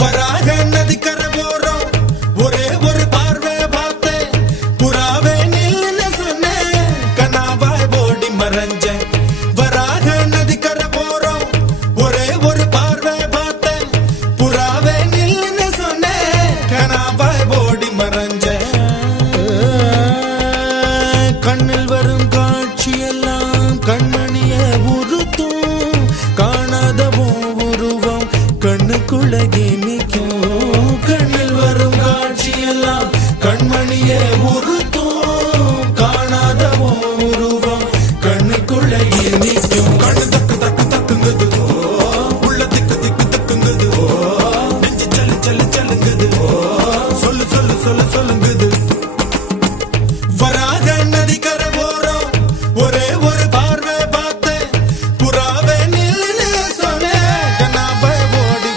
வராக நதிக்கரை போறோம் ஒரே ஒரு பார்வை பார்த்தேன் புறாவே நில்லுன்னு சொன்னேன் கனாவாய் ஓடி மறைஞ்சேன் வராக நதிக்கரை போறோம் ஒரே ஒரு பார்வை பார்த்தேன் புறாவே நில்லுன்னு சொன்னேன் கனாவாய் ஓடி மறைஞ்சேன் கண்ணில் வரும் காட்சியெல்லாம் கண்மணிய உறுத்தும் காணாத உருவம் கண்ணுக்குள்ளே நிற்கும் கண்ணில் வரும் காட்சியெல்லாம் கண்மணிய உறுத்தும்